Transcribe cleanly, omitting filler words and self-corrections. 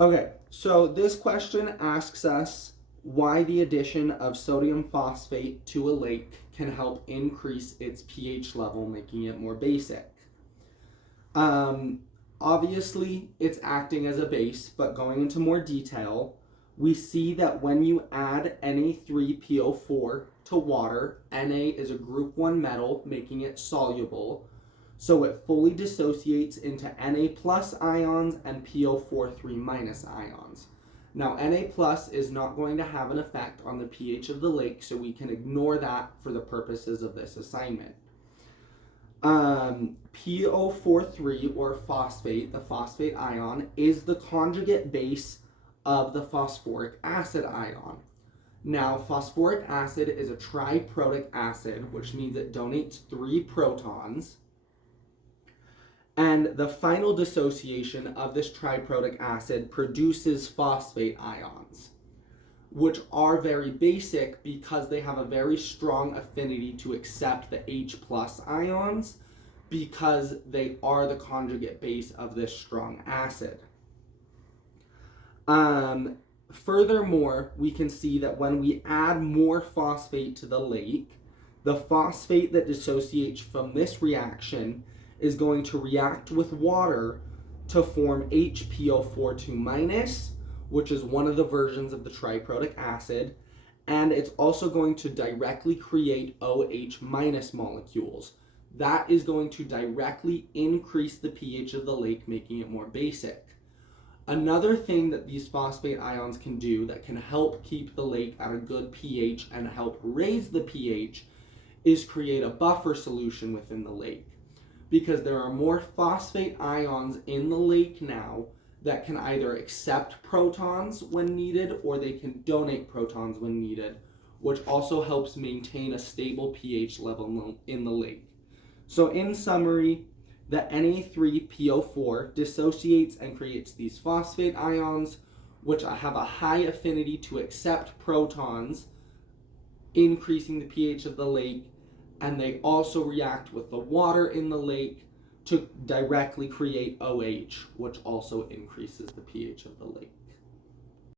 Okay, so this question asks us why the addition of sodium phosphate to a lake can help increase its pH level, making it more basic. Um, Obviously, it's acting as a base, but going into more detail, we see that when you add Na3PO4 to water, Na is a group 1 metal, making it soluble. So it fully dissociates into Na plus ions and PO4 minus ions. Now, Na plus is not going to have an effect on the pH of the lake, so we can ignore that for the purposes of this assignment. PO4 or phosphate, the phosphate ion, is the conjugate base of the phosphoric acid ion. Now, phosphoric acid is a triprotic acid, which means it donates 3 protons. And the final dissociation of this triprotic acid produces phosphate ions, which are very basic because they have a very strong affinity to accept the H plus ions because they are the conjugate base of this strong acid. Furthermore, we can see that when we add more phosphate to the lake, the phosphate that dissociates from this reaction is going to react with water to form HPO4 which is one of the versions of the triprotic acid, and it's also going to directly create OH molecules. That is going to directly increase the pH of the lake, making it more basic. Another thing that these phosphate ions can do that can help keep the lake at a good pH and help raise the pH is create a buffer solution within the lake, because there are more phosphate ions in the lake now that can either accept protons when needed or they can donate protons when needed, which also helps maintain a stable pH level in the lake. So in summary, the Na3PO4 dissociates and creates these phosphate ions, which have a high affinity to accept protons, increasing the pH of the lake, and they also react with the water in the lake to directly create OH, which also increases the pH of the lake.